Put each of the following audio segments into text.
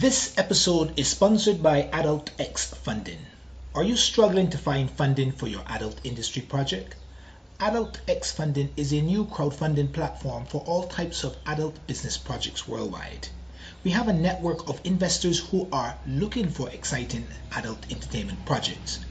This episode is sponsored by Adult X Funding. Are you struggling to find funding for your adult industry project? Adult X Funding is a new crowdfunding platform for all types of adult business projects worldwide. We have a network of investors who are looking for exciting adult entertainment projects.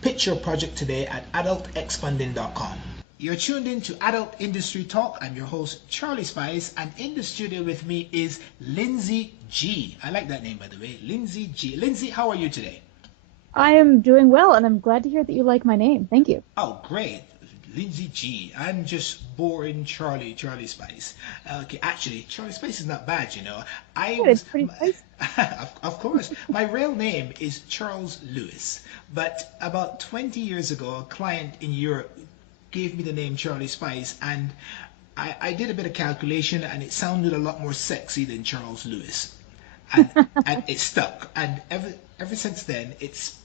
Pitch your project today at adultxfunding.com. You're tuned in to Adult Industry Talk. I'm your host, Charlie Spice, and in the studio with me is Lynsey G. I like that name, by the way, Lynsey G. Lynsey, how are you today? I am doing well, and I'm glad to hear that you like my name. Thank you. Oh, great. Lynsey G. I'm just boring Charlie Spice. Okay, actually, Charlie Spice is not bad, you know. It's pretty spicy. Of course. My real name is Charles Lewis, but about 20 years ago, a client in Europe gave me the name Charlie Spice, and I did a bit of calculation, and it sounded a lot more sexy than Charles Lewis, and it stuck. And ever since then, it's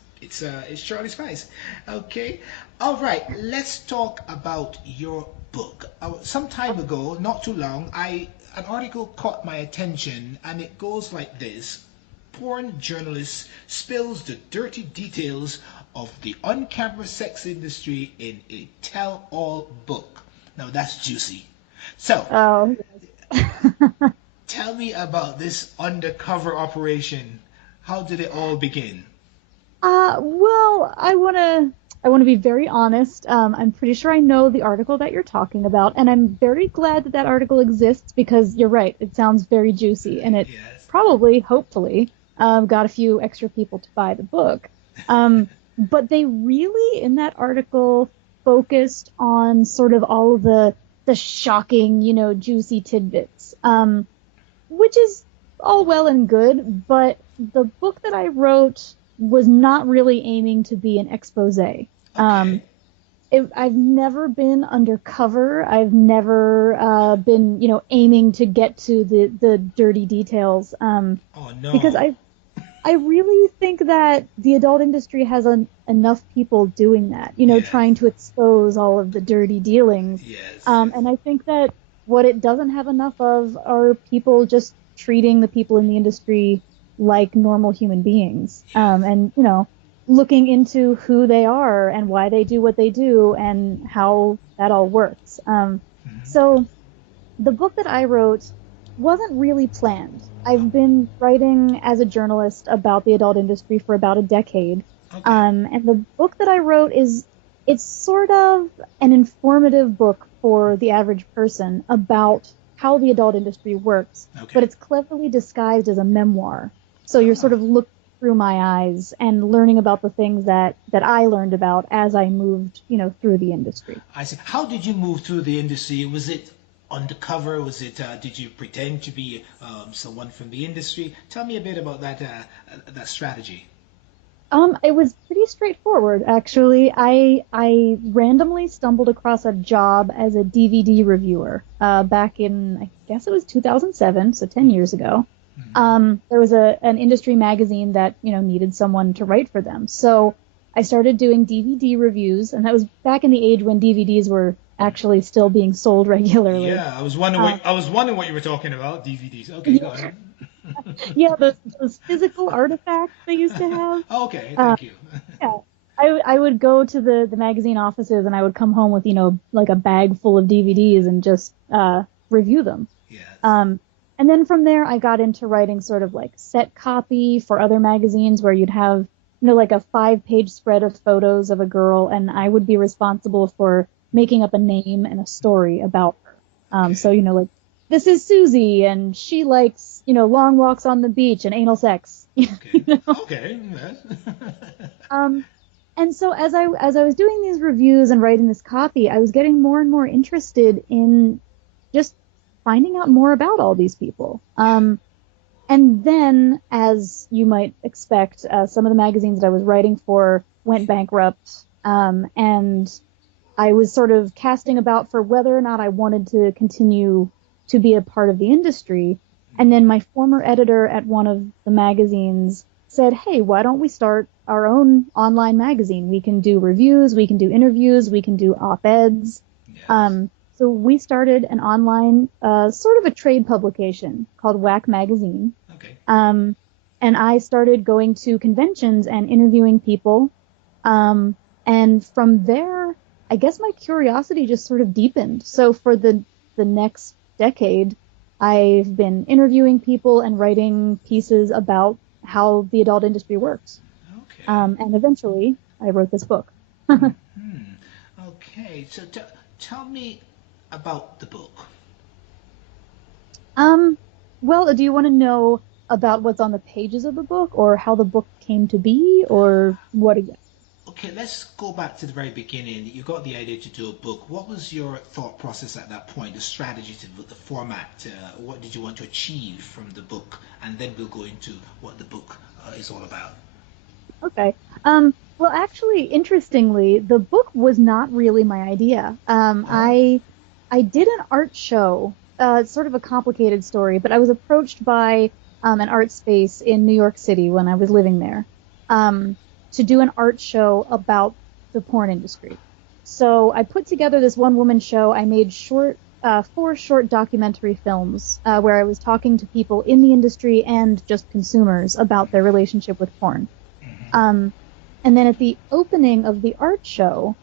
Charlie Spice. Okay, all right. Let's talk about your book. Some time ago, not too long, an article caught my attention, and it goes like this: Porn journalist spills the dirty details of the on-camera sex industry in a tell-all book. Now that's juicy. So, tell me about this undercover operation. How did it all begin? Well, I wanna be very honest. I'm pretty sure I know the article that you're talking about, and I'm very glad that that article exists because you're right. It sounds very juicy, and it probably, hopefully, got a few extra people to buy the book. But they really, in that article, focused on sort of all of the shocking, juicy tidbits, which is all well and good, but the book that I wrote was not really aiming to be an expose. Okay. I've never been undercover. I've never been, aiming to get to the dirty details. Oh no. Because I really think that the adult industry has enough people doing that, trying to expose all of the dirty dealings. Yes. And I think that what it doesn't have enough of are people just treating the people in the industry like normal human beings. And, looking into who they are and why they do what they do and how that all works. So the book that I wrote wasn't really planned. I've been writing as a journalist about the adult industry for about a decade. Okay. And the book that I wrote it's sort of an informative book for the average person about how the adult industry works, but it's cleverly disguised as a memoir. So you're sort of looking through my eyes and learning about the things that I learned about as I moved, through the industry. I see. How did you move through the industry? Was it undercover? Was it? Did you pretend to be someone from the industry? Tell me a bit about that strategy. It was pretty straightforward, actually. I randomly stumbled across a job as a DVD reviewer back in, I guess it was 2007, so 10 years ago. There was an industry magazine that needed someone to write for them, so I started doing DVD reviews, and that was back in the age when DVDs were actually still being sold regularly. Yeah, I was wondering what you were talking about. DVDs. Okay, go ahead. Yeah, those physical artifacts they used to have. Okay, thank you. Yeah, I would go to the magazine offices, and I would come home with like a bag full of DVDs and just review them. Yes. And then from there, I got into writing sort of like set copy for other magazines where you'd have like a 5-page spread of photos of a girl, and I would be responsible for making up a name and a story about her. Okay. So, like, this is Susie, and she likes, long walks on the beach and anal sex. Okay. Okay. Yes. And so as I was doing these reviews and writing this copy, I was getting more and more interested in just finding out more about all these people. And then, as you might expect, some of the magazines that I was writing for went bankrupt, and I was sort of casting about for whether or not I wanted to continue to be a part of the industry. And then my former editor at one of the magazines said, hey, why don't we start our own online magazine? We can do reviews, we can do interviews, we can do op-eds. Yes. So we started an online, sort of a trade publication called Whack Magazine. Okay. and I started going to conventions and interviewing people. And from there, I guess my curiosity just sort of deepened. So for the next decade, I've been interviewing people and writing pieces about how the adult industry works. Okay. And eventually, I wrote this book. Hmm. Okay. So tell me about the book. Um, well, do you want to know about what's on the pages of the book, or how the book came to be, or what exactly? Okay, let's go back to the very beginning. You got the idea to do a book. What was your thought process at that point, the strategy to the format? What did you want to achieve from the book? And then we'll go into what the book is all about. Okay. Well, actually, interestingly, the book was not really my idea. Oh, I did an art show. It's sort of a complicated story, but I was approached by an art space in New York City when I was living there, um, to do an art show about the porn industry. So I put together this one woman show. I made four short documentary films where I was talking to people in the industry and just consumers about their relationship with porn. Um, and then at the opening of the art show,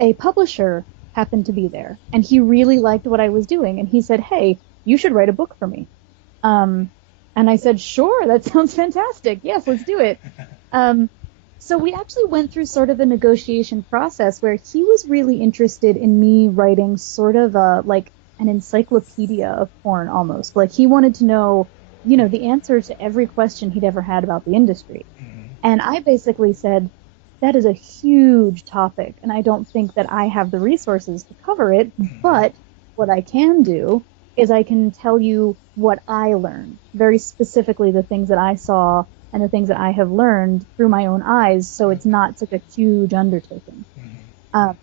a publisher happened to be there, and he really liked what I was doing, and he said, "Hey, you should write a book for me." Um, and I said, "Sure, that sounds fantastic. Yes, let's do it." Um, so we actually went through sort of a negotiation process where he was really interested in me writing sort of like an encyclopedia of porn almost. Like he wanted to know, the answer to every question he'd ever had about the industry. And I basically said, that is a huge topic, and I don't think that I have the resources to cover it, but what I can do is I can tell you what I learned, very specifically the things that I saw and the things that I have learned through my own eyes, so it's not such a huge undertaking. Um,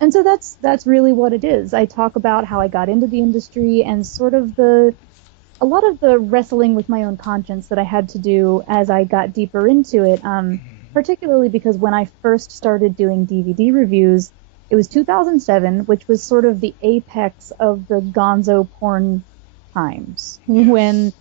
and so that's really what it is. I talk about how I got into the industry and sort of a lot of the wrestling with my own conscience that I had to do as I got deeper into it, particularly because when I first started doing DVD reviews, it was 2007, which was sort of the apex of the gonzo porn times, when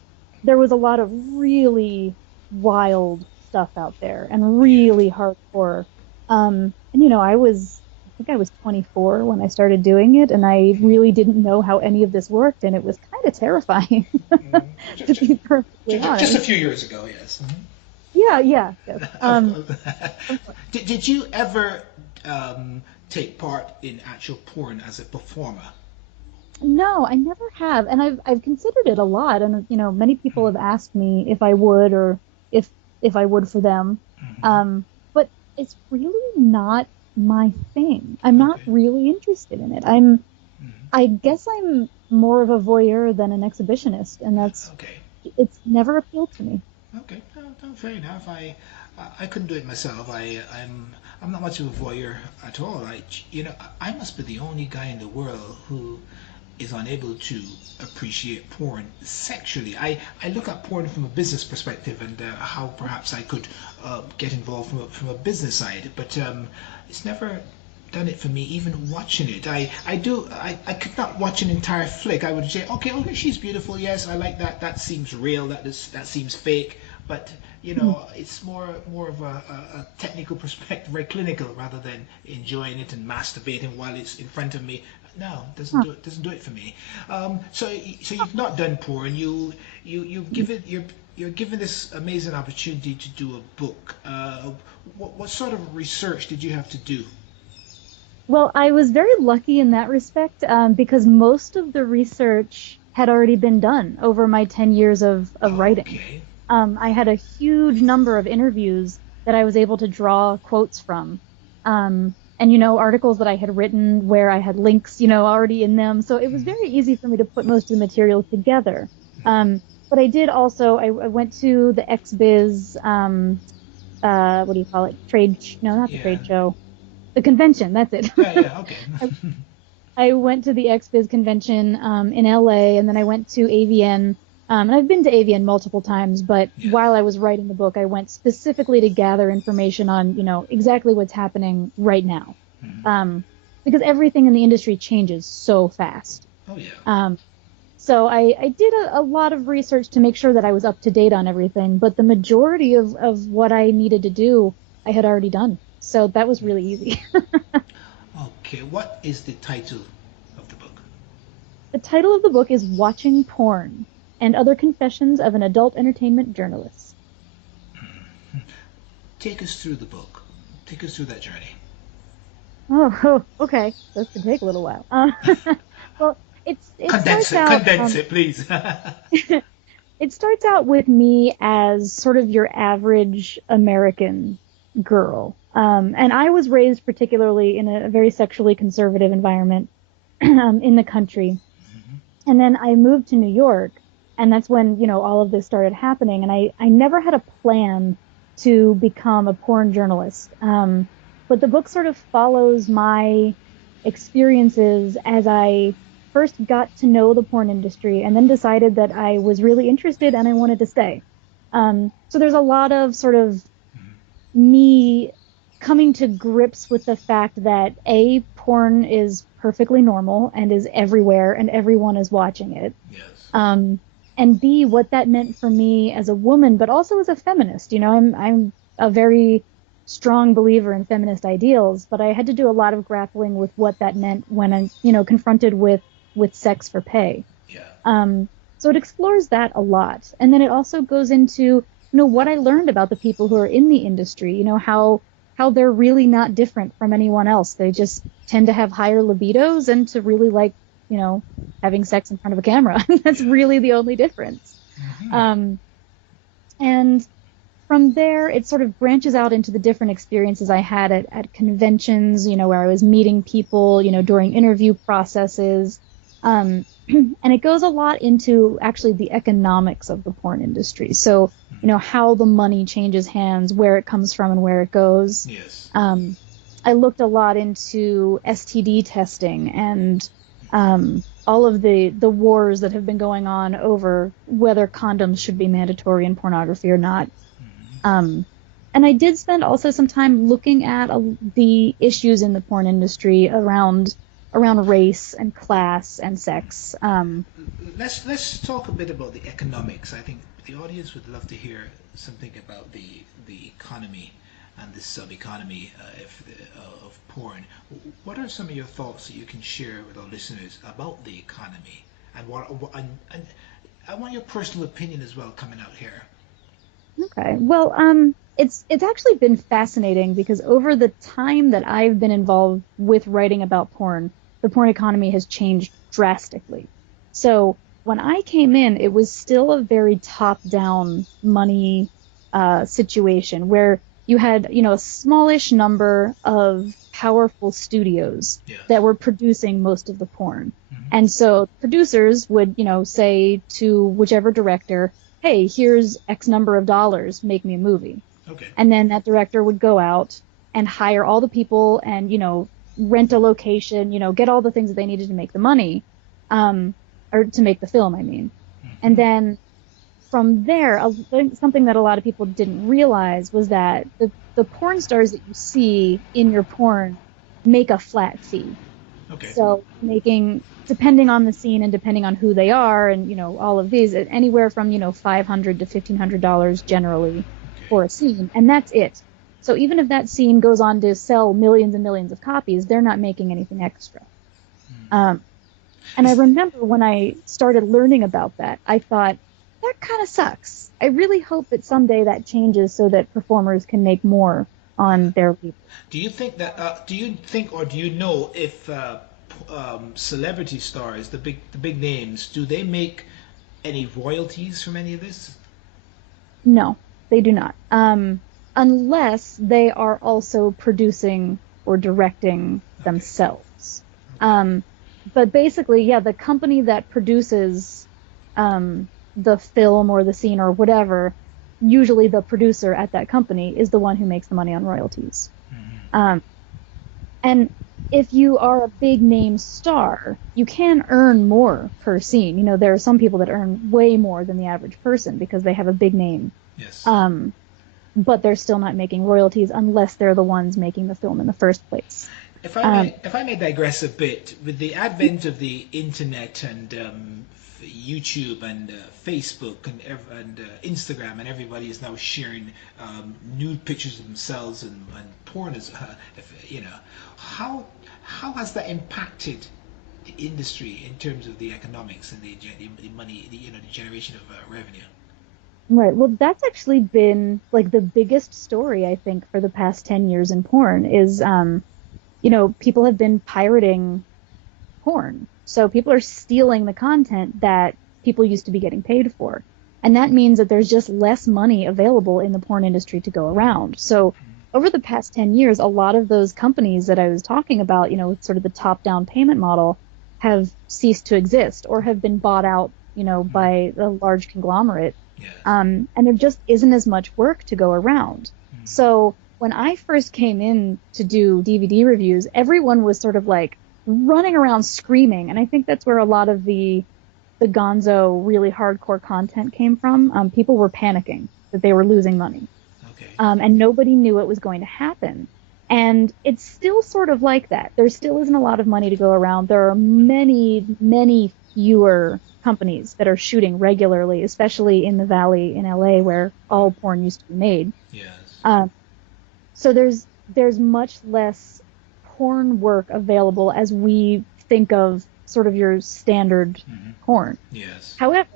there was a lot of really wild stuff out there and really hardcore. And I think I was 24 when I started doing it, and I really didn't know how any of this worked, and it was kind of terrifying, to be perfectly just a honest. few years ago, yes. Yeah, yeah, yes. Of course. Did you ever take part in actual porn as a performer? No, I never have, and I've considered it a lot, and many people have asked me if I would, or if if I would for them. But it's really not my thing. I'm not Okay. really interested in it. I guess I'm more of a voyeur than an exhibitionist, and Okay. it's never appealed to me. Okay. No, fair enough. I couldn't do it myself. I'm not much of a voyeur at all. I must be the only guy in the world who is unable to appreciate porn sexually. I look at porn from a business perspective and how perhaps I could get involved from a business side, but it's never done it for me. Even watching it, I could not watch an entire flick. I would say, okay, she's beautiful. Yes, I like that. That seems real. That seems fake. But it's more of a technical perspective, very clinical, rather than enjoying it and masturbating while it's in front of me. No, doesn't do it for me. So you've not done porn. You're given this amazing opportunity to do a book. What sort of research did you have to do? Well, I was very lucky in that respect, because most of the research had already been done over my 10 years of writing. Okay. I had a huge number of interviews that I was able to draw quotes from. And, articles that I had written where I had links, already in them. So it was very easy for me to put most of the material together. But I did also, I went to the XBiz, what do you call it? No, not the Yeah. trade show. The convention, that's it. Yeah. Okay. I went to the XBiz convention in LA, and then I went to AVN. And I've been to AVN multiple times, but while Yes. I was writing the book, I went specifically to gather information on, exactly what's happening right now. Mhm. Um, because everything in the industry changes so fast. Oh yeah. Um, So I did a lot of research to make sure that I was up to date on everything, but the majority of what I needed to do, I had already done. So that was really easy. Okay, what is the title of the book? The title of the book is Watching Porn and Other Confessions of an Adult Entertainment Journalist. Take us through the book. Take us through that journey. Okay. This could take a little while. Well, it Condense starts it. out Condense it, please. it starts out with me as sort of your average American girl. And I was raised particularly in a very sexually conservative environment in the country. And then I moved to New York, and that's when, all of this started happening. And I never had a plan to become a porn journalist. But the book sort of follows my experiences as I first got to know the porn industry and then decided that I was really interested and I wanted to stay. So there's a lot of sort of me coming to grips with the fact that A, porn is perfectly normal and is everywhere and everyone is watching it. Yes. And B, what that meant for me as a woman, but also as a feminist. I'm a very strong believer in feminist ideals, but I had to do a lot of grappling with what that meant when I'm, confronted with sex for pay. Yeah. So it explores that a lot. And then it also goes into, what I learned about the people who are in the industry, how they're really not different from anyone else. They just tend to have higher libidos and to really like, having sex in front of a camera. That's really the only difference. Mm-hmm. And from there, it sort of branches out into the different experiences I had at conventions, where I was meeting people, during interview processes. And it goes a lot into actually the economics of the porn industry. So, how the money changes hands, where it comes from and where it goes. Yes. I looked a lot into STD testing and all of the wars that have been going on over whether condoms should be mandatory in pornography or not. And I did spend also some time looking at the issues in the porn industry around race and class and sex. Let's talk a bit about the economics. I think the audience would love to hear something about the economy and the sub-economy of porn. What are some of your thoughts that you can share with our listeners about the economy and I want your personal opinion as well coming out here. Okay. Well, it's actually been fascinating because over the time that I've been involved with writing about porn, the porn economy has changed drastically. So when I came in, it was still a very top-down money situation where you had, a smallish number of powerful studios that were producing most of the porn. And so producers would, say to whichever director, hey, here's X number of dollars, make me a movie. Okay. And then that director would go out and hire all the people and, rent a location, get all the things that they needed to make the money, or to make the film, I mean. And then from there, something that a lot of people didn't realize was that the porn stars that you see in your porn make a flat fee. Okay. So depending on the scene and depending on who they are and, all of these, anywhere from, $500 to $1,500 generally for a scene. And that's it. So even if that scene goes on to sell millions and millions of copies, they're not making anything extra. And I remember when I started learning about that, I thought, that kind of sucks. I really hope that someday that changes so that performers can make more on their people. Do you think that? Do you think, or do you know if celebrity stars, the big names, do they make any royalties from any of this? No, they do not. Unless they are also producing or directing themselves. But basically, the company that produces the film or the scene or whatever, usually the producer at that company is the one who makes the money on royalties. And if you are a big name star, you can earn more per scene. There are some people that earn way more than the average person because they have a big name. Yes. But they're still not making royalties unless they're the ones making the film in the first place. If I may digress a bit, with the advent of the internet and YouTube and Facebook and Instagram, and everybody is now sharing nude pictures of themselves and porn is, if, you know, how has that impacted the industry in terms of the economics and the money, the generation of revenue? Right. Well, that's actually been like the biggest story, I think, for the past 10 years in porn is, people have been pirating porn. So people are stealing the content that people used to be getting paid for. And that means that there's just less money available in the porn industry to go around. So over the past 10 years, a lot of those companies that I was talking about, with sort of the top-down payment model, have ceased to exist or have been bought out, by a large conglomerate. Yes. And there just isn't as much work to go around. So when I first came in to do DVD reviews, everyone was sort of like running around screaming. And I think that's where a lot of the gonzo, really hardcore content came from. People were panicking that they were losing money. Okay. And nobody knew it was going to happen. And it's still sort of like that. There still isn't a lot of money to go around. There are many, many fewer companies that are shooting regularly, especially in the Valley in LA where all porn used to be made. Yes. So there's much less porn work available as we think of sort of your standard porn. Yes. However,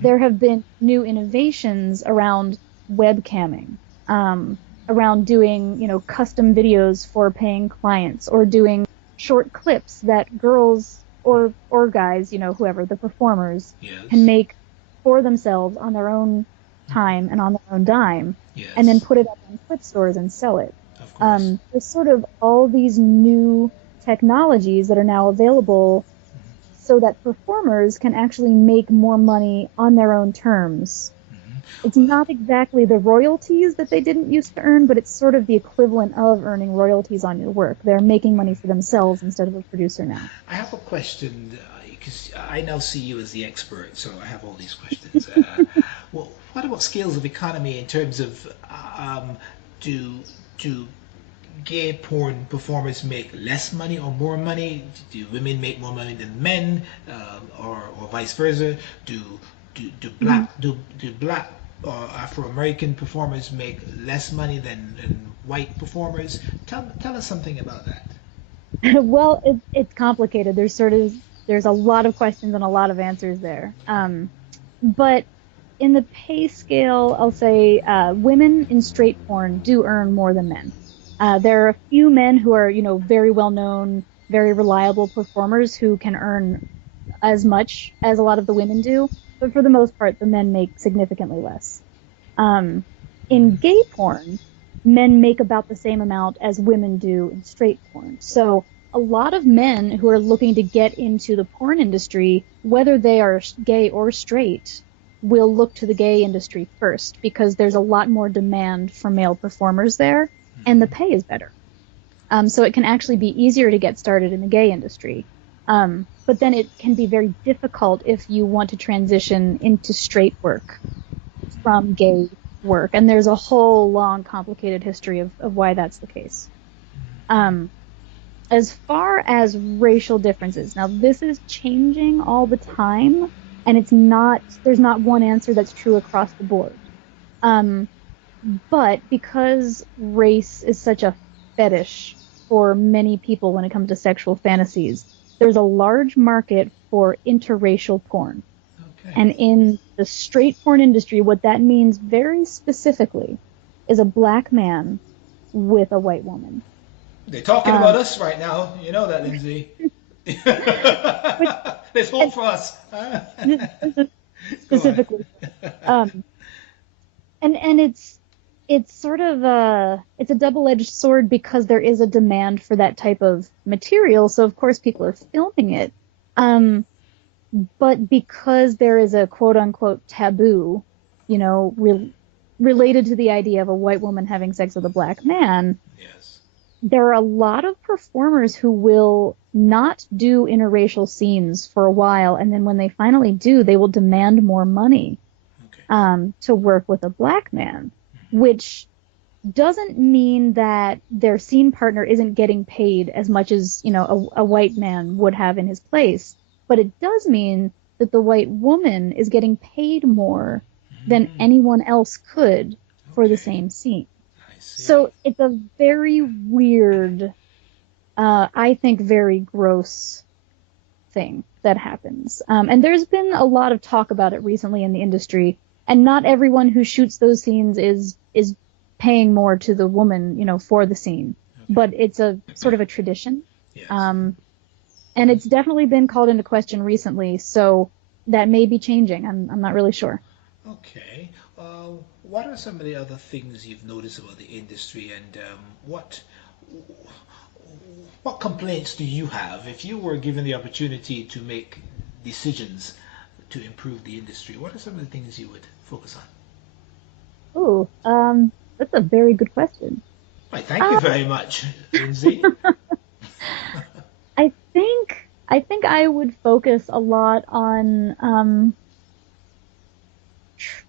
there have been new innovations around webcamming, around doing, custom videos for paying clients or doing short clips that girls or guys, whoever, the performers, Yes. can make for themselves on their own time and on their own dime, Yes. and then put it up on clip stores and sell it. Of course. There's sort of all these new technologies that are now available so that performers can actually make more money on their own terms. It's not exactly the royalties that they didn't used to earn, but it's sort of the equivalent of earning royalties on your work. They're making money for themselves instead of a producer now. I have a question because I now see you as the expert, so I have all these questions. Well, what about scales of economy in terms of do gay porn performers make less money or more money? Do women make more money than men, or vice versa? Do black or Afro American performers make less money than white performers? Tell us something about that. Well, it's complicated. There's a lot of questions and a lot of answers there. But in the pay scale, I'll say women in straight porn do earn more than men. There are a few men who are, very well-known, very reliable performers who can earn as much as a lot of the women do, but for the most part, the men make significantly less. In gay porn, men make about the same amount as women do in straight porn. So a lot of men who are looking to get into the porn industry, whether they are gay or straight, will look to the gay industry first because there's a lot more demand for male performers there, and the pay is better. So it can actually be easier to get started in the gay industry. But then it can be very difficult if you want to transition into straight work from gay work. And there's a whole long, complicated history of why that's the case. As far as racial differences, now this is changing all the time, and there's not one answer that's true across the board. But because race is such a fetish for many people when it comes to sexual fantasies, there's a large market for interracial porn. Okay. And in the straight porn industry, what that means very specifically is a black man with a white woman. They're talking about us right now. You know that, Lynsey. There's hope for us. Specifically. And it's sort of it's a double-edged sword because there is a demand for that type of material, so of course people are filming it. But because there is a quote-unquote taboo, related to the idea of a white woman having sex with a black man, Yes. there are a lot of performers who will not do interracial scenes for a while, and then when they finally do, they will demand more money to work with a black man, which doesn't mean that their scene partner isn't getting paid as much as, a white man would have in his place. But it does mean that the white woman is getting paid more than anyone else could for the same scene. I see. So it's a very weird, I think very gross thing that happens. And there's been a lot of talk about it recently in the industry, and not everyone who shoots those scenes is paying more to the woman, for the scene. Okay. But it's a sort of a tradition. Yes. And it's definitely been called into question recently, so that may be changing. I'm not really sure. Okay. What are some of the other things you've noticed about the industry, and what complaints do you have if you were given the opportunity to make decisions to improve the industry? What are some of the things you would focus on? Oh, that's a very good question. Right, thank you very much, Lynsey. I think I would focus a lot on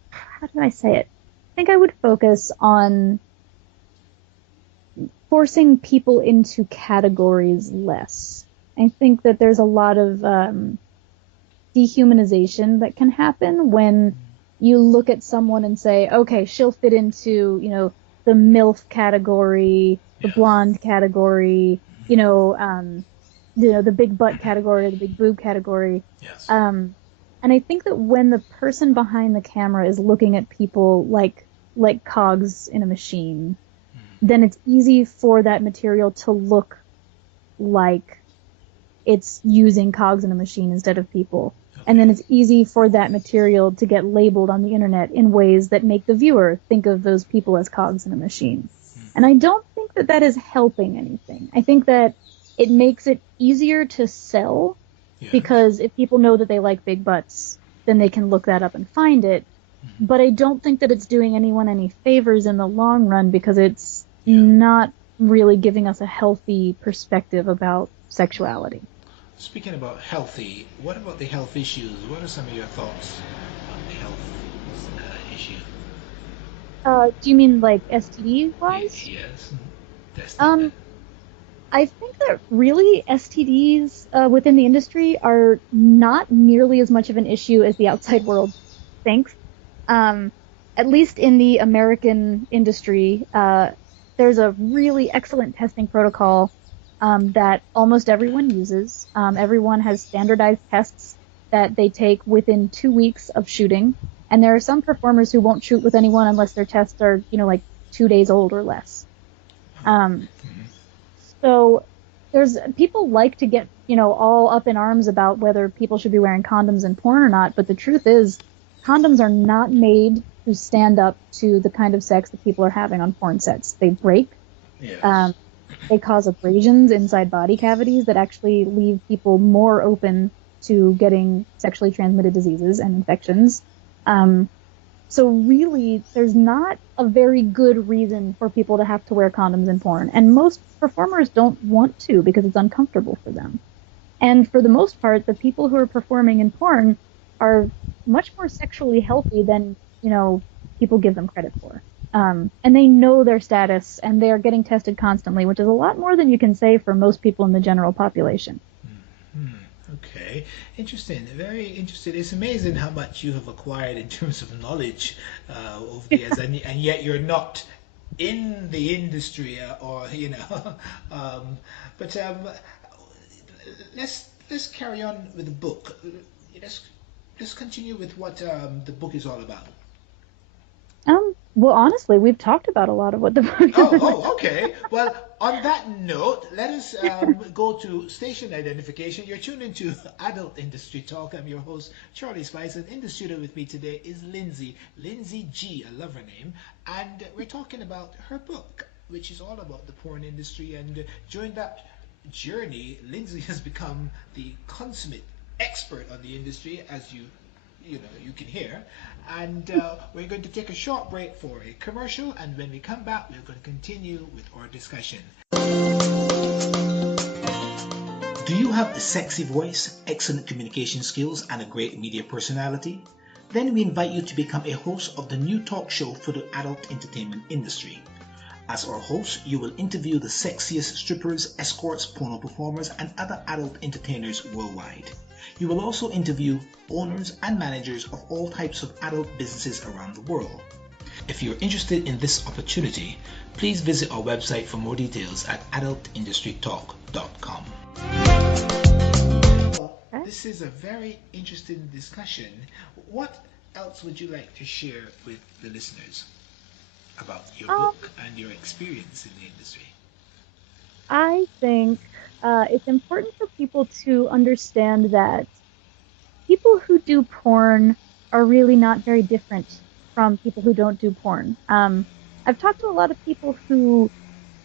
how do I say it? I think I would focus on forcing people into categories less. I think that there's a lot of dehumanization that can happen when you look at someone and say, okay, she'll fit into, the MILF category, the Yes. blonde category, the big butt category, the big boob category. Yes. And I think that when the person behind the camera is looking at people like cogs in a machine, then it's easy for that material to look like it's using cogs in a machine instead of people. Okay. And then it's easy for that material to get labeled on the internet in ways that make the viewer think of those people as cogs in a machine. And I don't think that that is helping anything. I think that it makes it easier to sell, Yes. because if people know that they like big butts, then they can look that up and find it. But I don't think that it's doing anyone any favors in the long run, because it's not really giving us a healthy perspective about sexuality. Speaking about healthy, what about the health issues? What are some of your thoughts on the health issue? Do you mean like STD wise? Yes. Testing. I think that really STDs within the industry are not nearly as much of an issue as the outside world thinks. At least in the American industry, there's a really excellent testing protocol that almost everyone uses. Everyone has standardized tests that they take within 2 weeks of shooting. And there are some performers who won't shoot with anyone unless their tests are, like 2 days old or less. So there's people like to get, all up in arms about whether people should be wearing condoms in porn or not. But the truth is, condoms are not made to stand up to the kind of sex that people are having on porn sets. They break. Yes. They cause abrasions inside body cavities that actually leave people more open to getting sexually transmitted diseases and infections. So really, there's not a very good reason for people to have to wear condoms in porn. And most performers don't want to, because it's uncomfortable for them. And for the most part, the people who are performing in porn are much more sexually healthy than, people give them credit for. And they know their status, and they are getting tested constantly, which is a lot more than you can say for most people in the general population. Okay, interesting, very interesting. It's amazing how much you have acquired in terms of knowledge over the years, and yet you're not in the industry, but let's carry on with the book. Let's continue with what the book is all about. Well, honestly, we've talked about a lot of what the book is. Oh, okay. Well, on that note, let us go to station identification. You're tuned into Adult Industry Talk. I'm your host, Charlie Spice, and in the studio with me today is Lynsey G, I love her name, and we're talking about her book, which is all about the porn industry. And during that journey, Lynsey has become the consummate expert on the industry, as you can hear. And we're going to take a short break for a commercial, and when we come back, we're going to continue with our discussion. Do you have a sexy voice, excellent communication skills, and a great media personality? Then we invite you to become a host of the new talk show for the adult entertainment industry. As our host, you will interview the sexiest strippers, escorts, porno performers, and other adult entertainers worldwide. You will also interview owners and managers of all types of adult businesses around the world. If you're interested in this opportunity, please visit our website for more details at adultindustrytalk.com. This is a very interesting discussion. What else would you like to share with the listeners about your book and your experience in the industry? I think it's important for people to understand that people who do porn are really not very different from people who don't do porn. I've talked to a lot of people who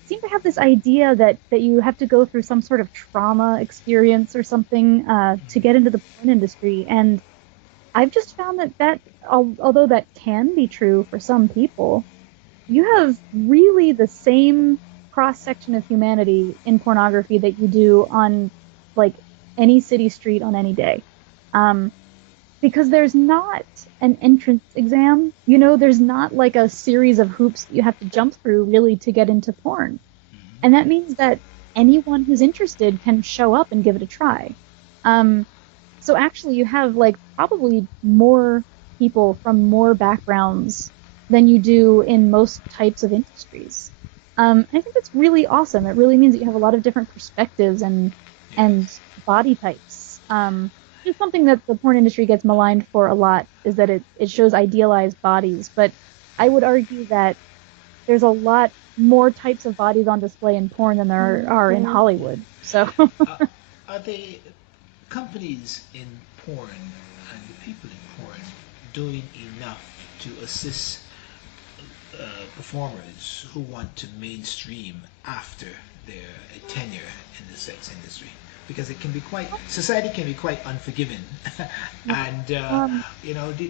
seem to have this idea that you have to go through some sort of trauma experience or something to get into the porn industry. And I've just found that although that can be true for some people, you have really the same cross-section of humanity in pornography that you do on like any city street on any day. Because there's not an entrance exam, there's not like a series of hoops that you have to jump through really to get into porn. And that means that anyone who's interested can show up and give it a try. So actually you have like probably more people from more backgrounds than you do in most types of industries. I think that's really awesome. It really means that you have a lot of different perspectives and body types. Just something that the porn industry gets maligned for a lot is that it shows idealized bodies, but I would argue that there's a lot more types of bodies on display in porn than there are in Hollywood. So are the companies in porn and the people in porn doing enough to assist performers who want to mainstream after their tenure in the sex industry? Because society can be quite unforgiving. And, do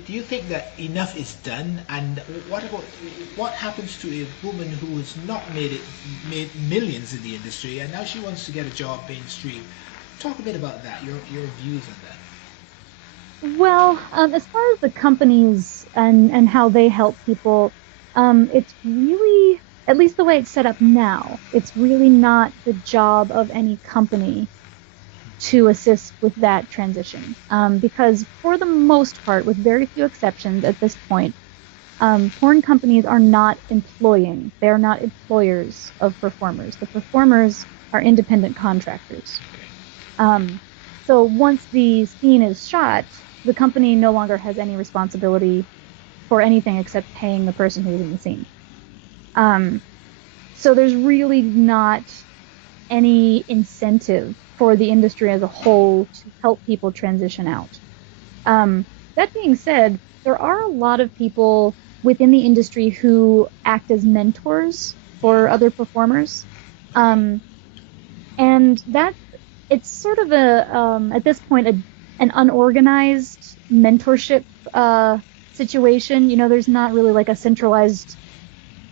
you think that enough is done? And what happens to a woman who has not made millions in the industry and now she wants to get a job mainstream? Talk a bit about that, your views on that. Well, as far as the companies and how they help people, it's really, at least the way it's set up now, it's really not the job of any company to assist with that transition. Because for the most part, with very few exceptions at this point, porn companies are not employing. They're not employers of performers. The performers are independent contractors. So once the scene is shot, the company no longer has any responsibility for anything except paying the person who's in the scene. So there's really not any incentive for the industry as a whole to help people transition out. That being said, there are a lot of people within the industry who act as mentors for other performers. And it's sort of at this point, an unorganized mentorship situation. There's not really like a centralized,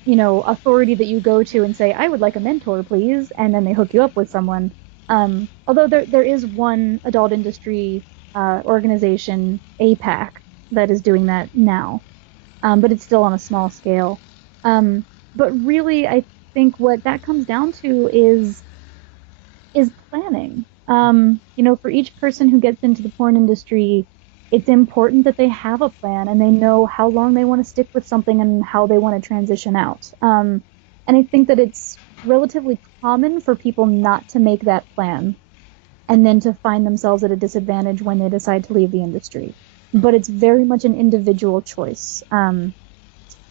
authority that you go to and say, I would like a mentor, please. And then they hook you up with someone. Although there is one adult industry organization, APAC, that is doing that now. But it's still on a small scale. But really, I think what that comes down to is planning. For each person who gets into the porn industry, it's important that they have a plan and they know how long they want to stick with something and how they want to transition out. And I think that it's relatively common for people not to make that plan and then to find themselves at a disadvantage when they decide to leave the industry. But it's very much an individual choice,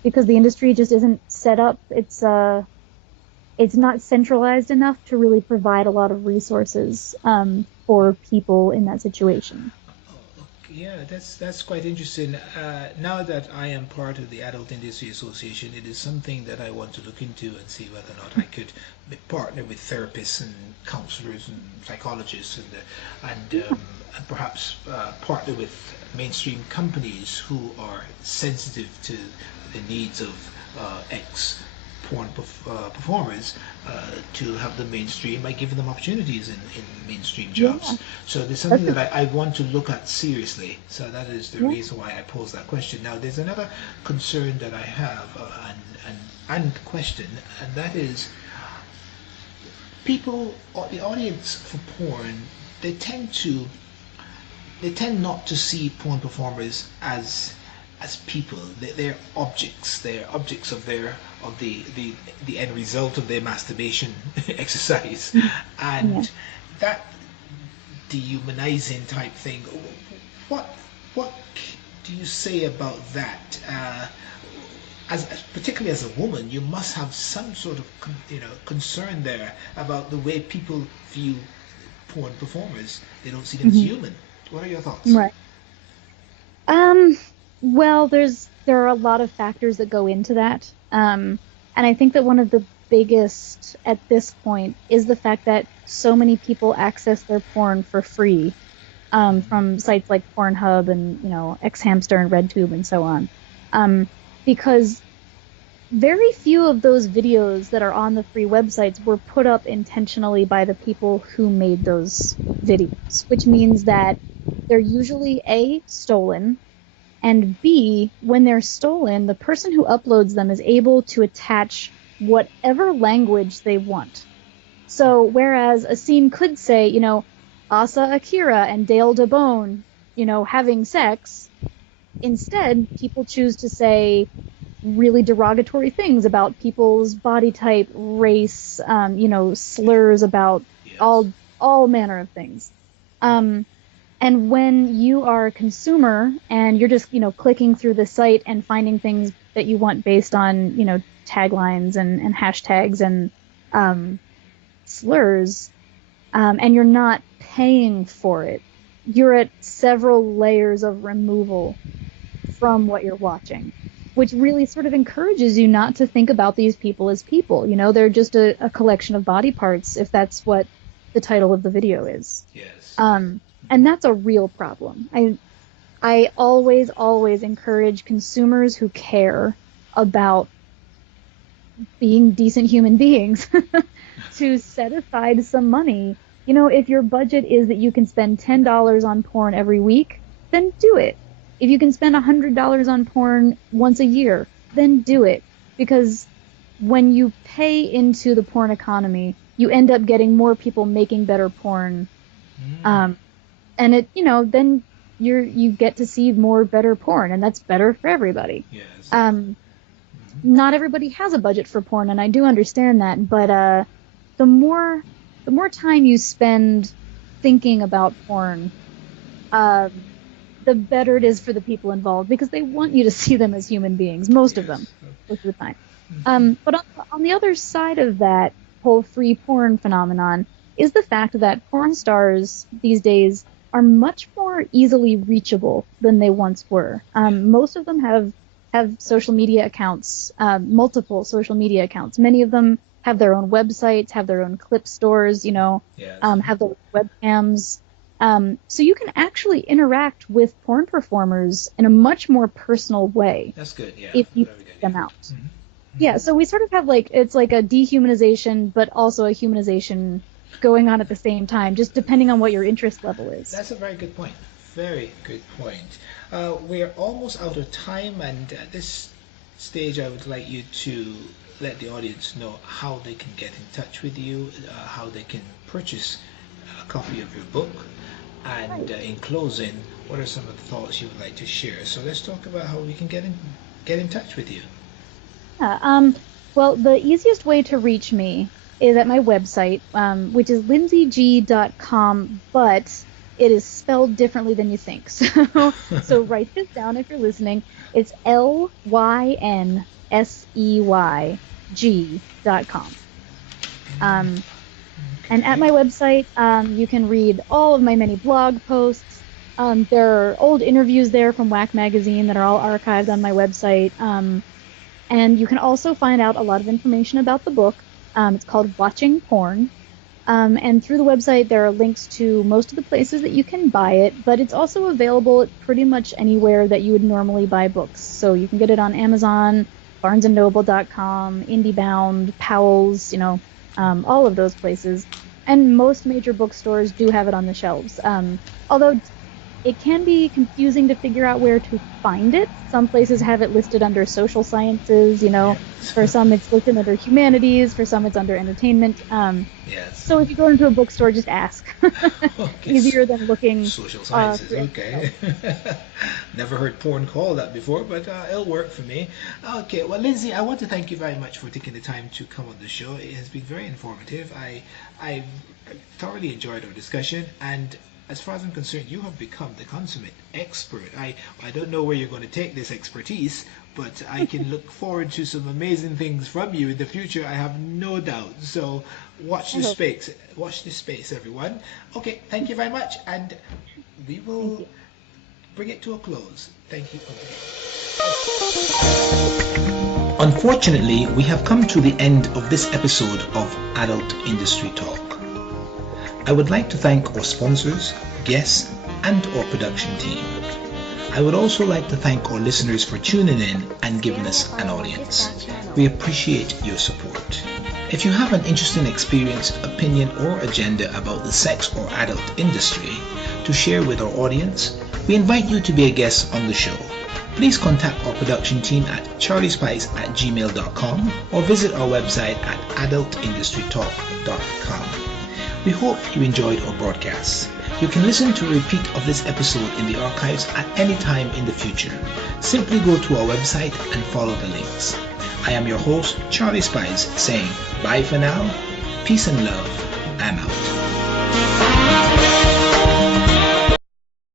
because the industry just isn't set up. It's not centralized enough to really provide a lot of resources for people in that situation. Yeah, that's quite interesting. Now that I am part of the Adult Industry Association, it is something that I want to look into and see whether or not I could partner with therapists and counselors and psychologists and perhaps partner with mainstream companies who are sensitive to the needs of ex-porn performers to have them mainstream by giving them opportunities in mainstream jobs. Yeah. So there's something that I want to look at seriously. So that is the reason why I posed that question. Now there's another concern that I have and question, and that is people, the audience for porn, they tend to they tend not to see porn performers as people. They're objects. They're objects of the end result of their masturbation exercise, Yeah. and that dehumanizing type thing. What what do you say about that? Particularly as a woman, you must have some sort of concern there about the way people view porn performers. They don't see them as Hmm. human. What are your thoughts? Right. Um, well, there are a lot of factors that go into that. And I think that one of the biggest at this point is the fact that so many people access their porn for free, from sites like Pornhub and, Xhamster and RedTube and so on. Um, because very few of those videos that are on the free websites were put up intentionally by the people who made those videos, which means that they're usually A, stolen, and B, when they're stolen, the person who uploads them is able to attach whatever language they want. So whereas a scene could say, Asa Akira and Dale DeBone, having sex, instead people choose to say really derogatory things about people's body type, race, slurs about Yes. all manner of things. Um, and when you are a consumer and you're just, clicking through the site and finding things that you want based on, taglines and hashtags and slurs, and you're not paying for it, you're at several layers of removal from what you're watching, which really sort of encourages you not to think about these people as people. They're just a collection of body parts, if that's what the title of the video is. Yes. And that's a real problem. I always encourage consumers who care about being decent human beings to set aside some money. If your budget is that you can spend $10 on porn every week, then do it. If you can spend $100 on porn once a year, then do it. Because when you pay into the porn economy, you end up getting more people making better porn. And then you get to see more better porn, and that's better for everybody. Yes. Not everybody has a budget for porn, and I do understand that, but the more time you spend thinking about porn, the better it is for the people involved, because they want you to see them as human beings, most of them, most of the time. But on the other side of that whole free porn phenomenon is the fact that porn stars these days are much more easily reachable than they once were. Most of them have social media accounts, multiple social media accounts. Many of them have their own websites, have their own clip stores, Yes. have their webcams. So you can actually interact with porn performers in a much more personal way. That's good. Yeah. If you Very good. put them out. Yeah, so we sort of have it's like a dehumanization, but also a humanization going on at the same time, just depending on what your interest level is. That's a very good point. Very good point. We're almost out of time, and at this stage, I would like you to let the audience know how they can get in touch with you, how they can purchase a copy of your book, and in closing, what are some of the thoughts you would like to share? So let's talk about how we can get in touch with you. Yeah, well, the easiest way to reach me is at my website, which is LynseyG.com, but it is spelled differently than you think. So write this down if you're listening. It's LynseyG.com. And at my website, you can read all of my many blog posts. There are old interviews there from Whack Magazine that are all archived on my website. And you can also find out a lot of information about the book. It's called Watching Porn. And through the website, there are links to most of the places that you can buy it, but it's also available at pretty much anywhere that you would normally buy books. So you can get it on Amazon, BarnesandNoble.com, IndieBound, Powell's, all of those places. And most major bookstores do have it on the shelves. Although it can be confusing to figure out where to find it. Some places have it listed under social sciences, for some it's listed under humanities, for some it's under entertainment. Yes. So if you go into a bookstore, just ask. Okay. Easier than looking. Social sciences, okay. Never heard porn called that before, but it'll work for me. Okay, well, Lynsey, I want to thank you very much for taking the time to come on the show. It has been very informative. I've thoroughly enjoyed our discussion, and as far as I'm concerned, you have become the consummate expert. I don't know where you're going to take this expertise, but I can look forward to some amazing things from you in the future. I have no doubt. So watch this space. Watch this space, everyone. Okay, thank you very much, and we will bring it to a close. Thank you. Unfortunately, we have come to the end of this episode of Adult Industry Talk. I would like to thank our sponsors, guests, and our production team. I would also like to thank our listeners for tuning in and giving us an audience. We appreciate your support. If you have an interesting experience, opinion, or agenda about the sex or adult industry to share with our audience, we invite you to be a guest on the show. Please contact our production team at charliespice@gmail.com or visit our website at adultindustrytalk.com. We hope you enjoyed our broadcast. You can listen to a repeat of this episode in the archives at any time in the future. Simply go to our website and follow the links. I am your host, Charlie Spice, saying bye for now, peace and love, I'm out.